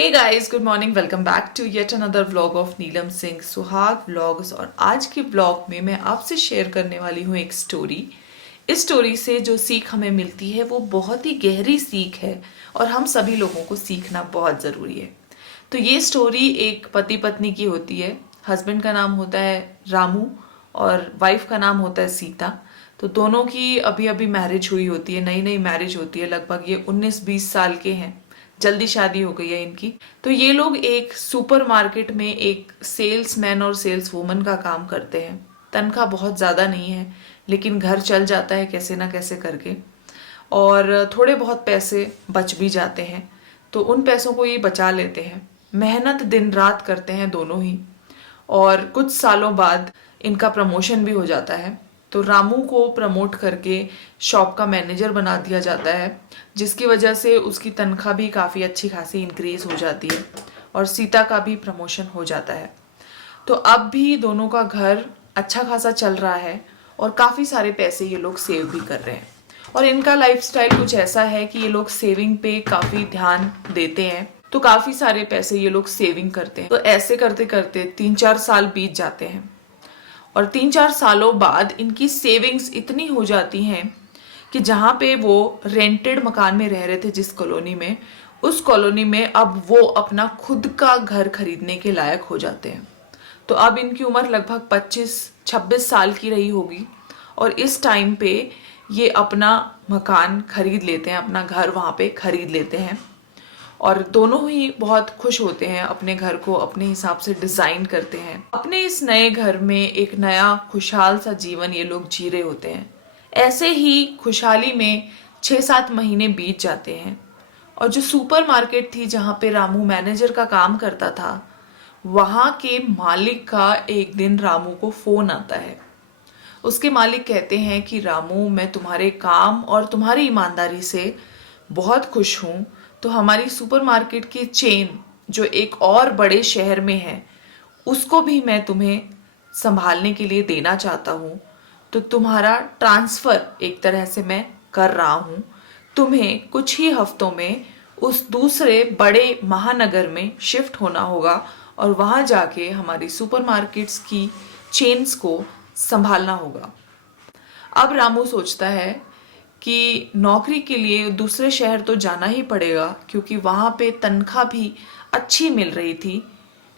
Hey guys, good morning. Welcome back to yet another vlog of Neelam Singh Suhag vlogs. और आज के vlog में मैं आपसे शेयर करने वाली हूँ एक स्टोरी। इस स्टोरी से जो सीख हमें मिलती है वो बहुत ही गहरी सीख है और हम सभी लोगों को सीखना बहुत ज़रूरी है। तो ये स्टोरी एक पति पत्नी की होती है। हस्बैंड का नाम होता है रामू और वाइफ का नाम होता है सीता। तो दोनों की अभी अभी मैरिज हुई होती है, नई नई मैरिज होती है। लगभग ये 19-20 साल के हैं, जल्दी शादी हो गई है इनकी। तो ये लोग एक सुपरमार्केट में एक सेल्समैन और सेल्स वुमन का काम करते हैं। तनख्वाह बहुत ज़्यादा नहीं है, लेकिन घर चल जाता है कैसे ना कैसे करके, और थोड़े बहुत पैसे बच भी जाते हैं। तो उन पैसों को ये बचा लेते हैं। मेहनत दिन रात करते हैं दोनों ही, और कुछ सालों बाद इनका प्रमोशन भी हो जाता है। तो रामू को प्रमोट करके शॉप का मैनेजर बना दिया जाता है, जिसकी वजह से उसकी तनख्वाह भी काफ़ी अच्छी खासी इंक्रीज हो जाती है और सीता का भी प्रमोशन हो जाता है। तो अब भी दोनों का घर अच्छा खासा चल रहा है और काफ़ी सारे पैसे ये लोग सेव भी कर रहे हैं। और इनका लाइफस्टाइल कुछ ऐसा है कि ये लोग सेविंग पे काफ़ी ध्यान देते हैं। तो काफ़ी सारे पैसे ये लोग सेविंग करते हैं। तो ऐसे करते करते 3-4 साल बीत जाते हैं और 3-4 सालों बाद इनकी सेविंग्स इतनी हो जाती हैं कि जहाँ पे वो रेंटेड मकान में रह रहे थे, जिस कॉलोनी में, उस कॉलोनी में अब वो अपना खुद का घर खरीदने के लायक हो जाते हैं। तो अब इनकी उम्र लगभग 25-26 साल की रही होगी और इस टाइम पे ये अपना मकान खरीद लेते हैं, अपना घर वहाँ पे खरीद लेते हैं। और दोनों ही बहुत खुश होते हैं, अपने घर को अपने हिसाब से डिज़ाइन करते हैं। अपने इस नए घर में एक नया खुशहाल सा जीवन ये लोग जी रहे होते हैं। ऐसे ही खुशहाली में 6-7 महीने बीत जाते हैं और जो सुपरमार्केट थी जहाँ पे रामू मैनेजर का काम करता था, वहाँ के मालिक का एक दिन रामू को फ़ोन आता है। उसके मालिक कहते हैं कि रामू, मैं तुम्हारे काम और तुम्हारी ईमानदारी से बहुत खुश हूँ। तो हमारी सुपरमार्केट की चेन जो एक और बड़े शहर में है, उसको भी मैं तुम्हें संभालने के लिए देना चाहता हूँ। तो तुम्हारा ट्रांसफ़र एक तरह से मैं कर रहा हूँ। तुम्हें कुछ ही हफ्तों में उस दूसरे बड़े महानगर में शिफ्ट होना होगा और वहाँ जाके हमारी सुपरमार्केट्स की चेन्स को संभालना होगा। अब रामू सोचता है कि नौकरी के लिए दूसरे शहर तो जाना ही पड़ेगा, क्योंकि वहाँ पे तनख्वाह भी अच्छी मिल रही थी।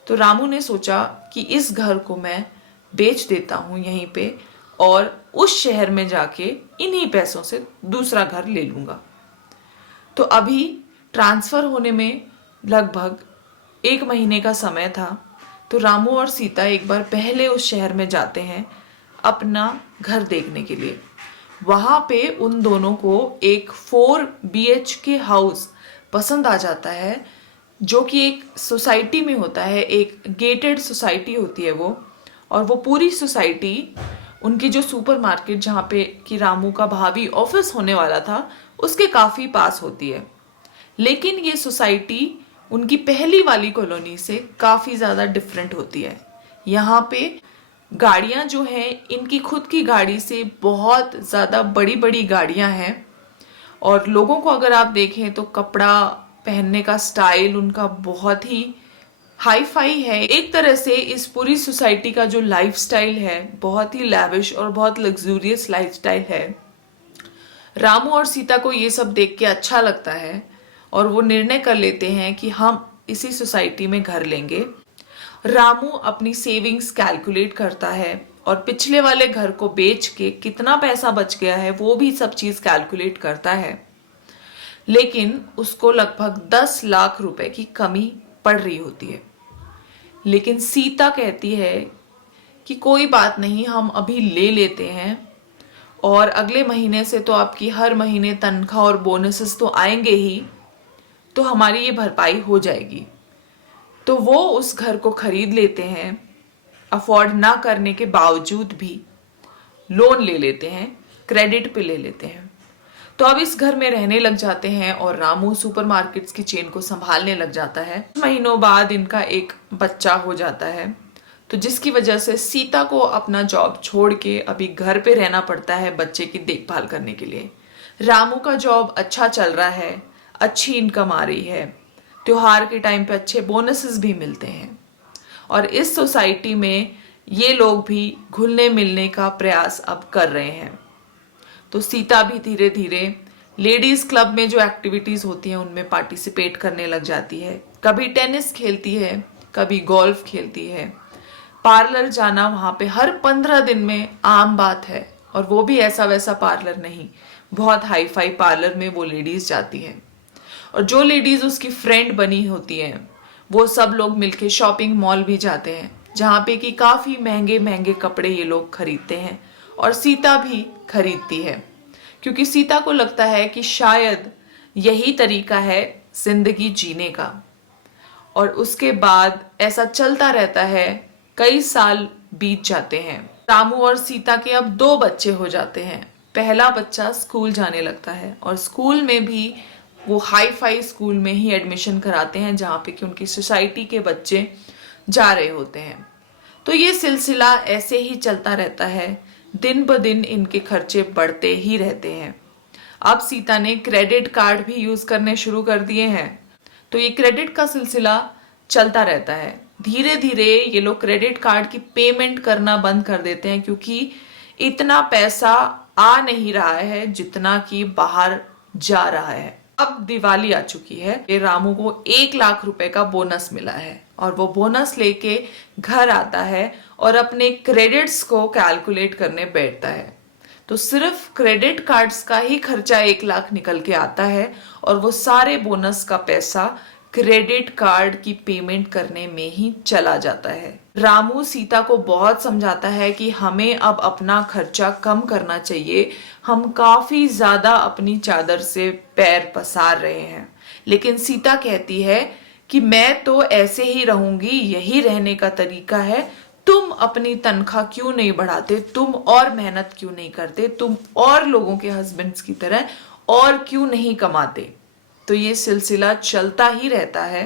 तो रामू ने सोचा कि इस घर को मैं बेच देता हूँ यहीं पे और उस शहर में जाके इन्हीं पैसों से दूसरा घर ले लूँगा। तो अभी ट्रांसफ़र होने में लगभग 1 महीने का समय था। तो रामू और सीता एक बार पहले उस शहर में जाते हैं अपना घर देखने के लिए। वहाँ पे उन दोनों को एक 4 BHK हाउस पसंद आ जाता है, जो कि एक सोसाइटी में होता है, एक गेटेड सोसाइटी होती है वो। और वो पूरी सोसाइटी उनकी जो सुपरमार्केट जहाँ पे कि रामू का भावी ऑफिस होने वाला था, उसके काफ़ी पास होती है। लेकिन ये सोसाइटी उनकी पहली वाली कॉलोनी से काफ़ी ज़्यादा डिफरेंट होती है। यहाँ पे गाड़ियाँ जो हैं, इनकी खुद की गाड़ी से बहुत ज़्यादा बड़ी बड़ी गाड़ियाँ हैं। और लोगों को अगर आप देखें तो कपड़ा पहनने का स्टाइल उनका बहुत ही हाई फाई है। एक तरह से इस पूरी सोसाइटी का जो लाइफस्टाइल है, बहुत ही लैविश और बहुत लग्जूरियस लाइफस्टाइल है। रामू और सीता को ये सब देख के अच्छा लगता है और वो निर्णय कर लेते हैं कि हम इसी सोसाइटी में घर लेंगे। रामू अपनी सेविंग्स कैलकुलेट करता है और पिछले वाले घर को बेच के कितना पैसा बच गया है वो भी सब चीज़ कैलकुलेट करता है। लेकिन उसको लगभग 10 लाख रुपए की कमी पड़ रही होती है। लेकिन सीता कहती है कि कोई बात नहीं, हम अभी ले लेते हैं और अगले महीने से तो आपकी हर महीने तनख्वाह और बोनसेस तो आएंगे ही, तो हमारी ये भरपाई हो जाएगी। तो वो उस घर को खरीद लेते हैं, अफोर्ड ना करने के बावजूद भी लोन ले लेते हैं, क्रेडिट पे ले लेते हैं। तो अब इस घर में रहने लग जाते हैं और रामू सुपरमार्केट्स की चेन को संभालने लग जाता है। महीनों बाद इनका एक बच्चा हो जाता है, तो जिसकी वजह से सीता को अपना जॉब छोड़ के अभी घर पे रहना पड़ता है बच्चे की देखभाल करने के लिए। रामू का जॉब अच्छा चल रहा है, अच्छी इनकम आ रही है, त्योहार के टाइम पे अच्छे बोनसेस भी मिलते हैं और इस सोसाइटी में ये लोग भी घुलने मिलने का प्रयास अब कर रहे हैं। तो सीता भी धीरे धीरे लेडीज क्लब में जो एक्टिविटीज होती हैं उनमें पार्टिसिपेट करने लग जाती है। कभी टेनिस खेलती है, कभी गोल्फ खेलती है। पार्लर जाना वहां पे हर 15 दिन में आम बात है, और वो भी ऐसा वैसा पार्लर नहीं, बहुत हाई फाई पार्लर में वो लेडीज जाती हैं। और जो लेडीज उसकी फ्रेंड बनी होती हैं वो सब लोग मिलके शॉपिंग मॉल भी जाते हैं, जहाँ पे कि काफी महंगे महंगे कपड़े ये लोग खरीदते हैं और सीता भी खरीदती है, क्योंकि सीता को लगता है कि शायद यही तरीका है जिंदगी जीने का। और उसके बाद ऐसा चलता रहता है, कई साल बीत जाते हैं। रामू और सीता के अब 2 बच्चे हो जाते हैं। पहला बच्चा स्कूल जाने लगता है और स्कूल में भी वो हाई फाई स्कूल में ही एडमिशन कराते हैं जहाँ पे कि उनकी सोसाइटी के बच्चे जा रहे होते हैं। तो ये सिलसिला ऐसे ही चलता रहता है, दिन ब दिन इनके खर्चे बढ़ते ही रहते हैं। अब सीता ने क्रेडिट कार्ड भी यूज करने शुरू कर दिए हैं, तो ये क्रेडिट का सिलसिला चलता रहता है। धीरे धीरे ये लोग क्रेडिट कार्ड की पेमेंट करना बंद कर देते हैं, क्योंकि इतना पैसा आ नहीं रहा है जितना कि बाहर जा रहा है। अब दिवाली आ चुकी है, ये रामू को 1 लाख रुपए का बोनस मिला है और वो बोनस लेके घर आता है और अपने क्रेडिट्स को कैलकुलेट करने बैठता है। तो सिर्फ क्रेडिट कार्ड्स का ही खर्चा 1 लाख निकल के आता है और वो सारे बोनस का पैसा क्रेडिट कार्ड की पेमेंट करने में ही चला जाता है। रामू सीता को बहुत समझाता है कि हमें अब अपना खर्चा कम करना चाहिए, हम काफी ज्यादा अपनी चादर से पैर पसार रहे हैं। लेकिन सीता कहती है कि मैं तो ऐसे ही रहूंगी, यही रहने का तरीका है, तुम अपनी तनख्वाह क्यों नहीं बढ़ाते, तुम और मेहनत क्यों नहीं करते, तुम और लोगों के हस्बैंड्स की तरह और क्यों नहीं कमाते। तो ये सिलसिला चलता ही रहता है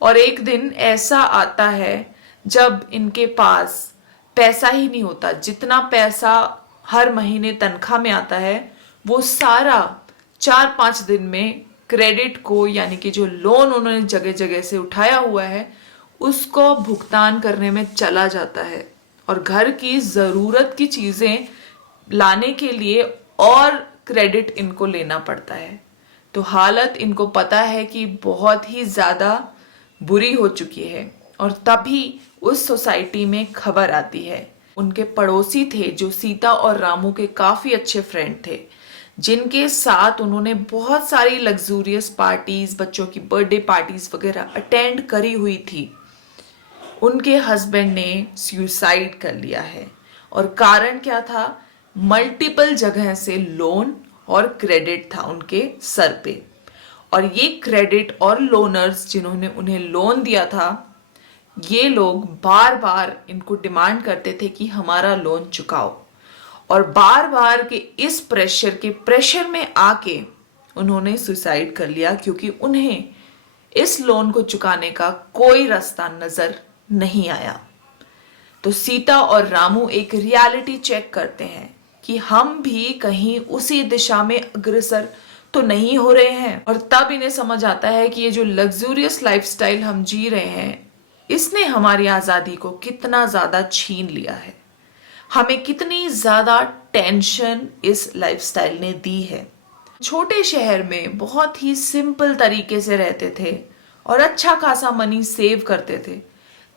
और एक दिन ऐसा आता है जब इनके पास पैसा ही नहीं होता। जितना पैसा हर महीने तनख्वाह में आता है वो सारा 4-5 दिन में क्रेडिट को, यानी कि जो लोन उन्होंने जगह जगह से उठाया हुआ है, उसको भुगतान करने में चला जाता है और घर की जरूरत की चीजें लाने के लिए और क्रेडिट इनको लेना पड़ता है। तो हालत इनको पता है कि बहुत ही ज्यादा बुरी हो चुकी है और तभी उस सोसाइटी में खबर आती है। उनके पड़ोसी थे जो सीता और रामू के काफी अच्छे फ्रेंड थे, जिनके साथ उन्होंने बहुत सारी लग्जूरियस पार्टीज, बच्चों की बर्थडे पार्टीज वगैरह अटेंड करी हुई थी। उनके हस्बैंड ने सुसाइड कर लिया है और कारण क्या था? मल्टीपल जगह से लोन और क्रेडिट था उनके सर पे। और ये क्रेडिट और लोनर्स जिन्होंने उन्हें लोन दिया था, ये लोग बार बार इनको डिमांड करते थे कि हमारा लोन चुकाओ, और बार बार के इस प्रेशर में आके उन्होंने सुसाइड कर लिया, क्योंकि उन्हें इस लोन को चुकाने का कोई रास्ता नजर नहीं आया। तो सीता और रामू एक रियलिटी चेक करते हैं कि हम भी कहीं उसी दिशा में अग्रसर तो नहीं हो रहे हैं, और तब इन्हें समझ आता है कि ये जो लग्जूरियस लाइफस्टाइल हम जी रहे हैं, इसने हमारी आजादी को कितना ज्यादा छीन लिया है, हमें कितनी ज्यादा टेंशन इस लाइफस्टाइल ने दी है। छोटे शहर में बहुत ही सिंपल तरीके से रहते थे और अच्छा खासा मनी सेव करते थे,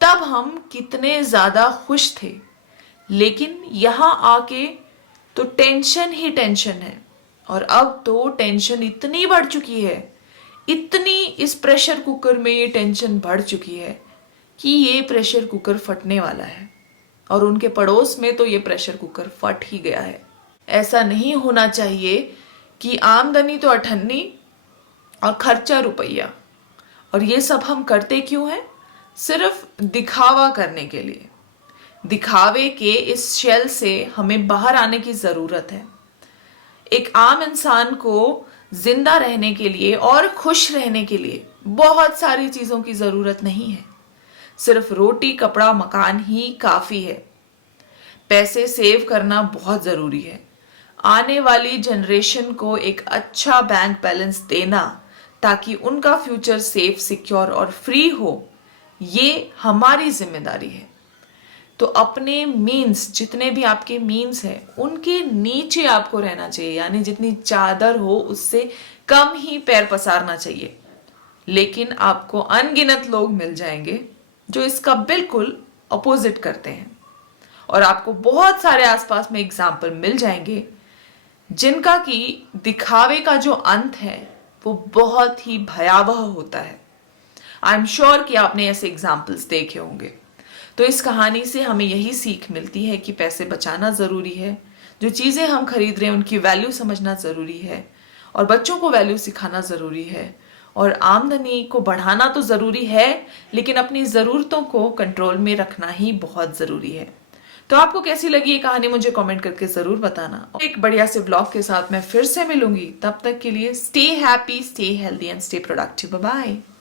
तब हम कितने ज्यादा खुश थे। लेकिन यहां आके तो टेंशन ही टेंशन है, और अब तो टेंशन इतनी बढ़ चुकी है, इतनी इस प्रेशर कुकर में ये टेंशन बढ़ चुकी है कि ये प्रेशर कुकर फटने वाला है, और उनके पड़ोस में तो ये प्रेशर कुकर फट ही गया है। ऐसा नहीं होना चाहिए कि आमदनी तो 98 और खर्चा रुपया, और ये सब हम करते क्यों हैं? सिर्फ दिखावा करने के लिए। दिखावे के इस शेल से हमें बाहर आने की जरूरत है। एक आम इंसान को जिंदा रहने के लिए और खुश रहने के लिए बहुत सारी चीजों की जरूरत नहीं है, सिर्फ रोटी, कपड़ा, मकान ही काफी है। पैसे सेव करना बहुत जरूरी है। आने वाली जनरेशन को एक अच्छा बैंक बैलेंस देना, ताकि उनका फ्यूचर सेफ, सिक्योर और फ्री हो, ये हमारी जिम्मेदारी है। तो अपने मीन्स, जितने भी आपके मीन्स हैं, उनके नीचे आपको रहना चाहिए, यानी जितनी चादर हो उससे कम ही पैर पसारना चाहिए। लेकिन आपको अनगिनत लोग मिल जाएंगे जो इसका बिल्कुल अपोजिट करते हैं, और आपको बहुत सारे आसपास में एग्जाम्पल मिल जाएंगे जिनका कि दिखावे का जो अंत है वो बहुत ही भयावह होता है। आई एम श्योर कि आपने ऐसे एग्जाम्पल्स देखे होंगे। तो इस कहानी से हमें यही सीख मिलती है कि पैसे बचाना जरूरी है, जो चीजें हम खरीद रहे हैं उनकी वैल्यू समझना जरूरी है, और बच्चों को वैल्यू सिखाना जरूरी है, और आमदनी को बढ़ाना तो जरूरी है, लेकिन अपनी जरूरतों को कंट्रोल में रखना ही बहुत जरूरी है। तो आपको कैसी लगी ये कहानी मुझे कमेंट करके जरूर बताना। एक बढ़िया से ब्लॉग के साथ मैं फिर से मिलूंगी, तब तक के लिए stay happy, stay healthy and stay productive. Bye bye.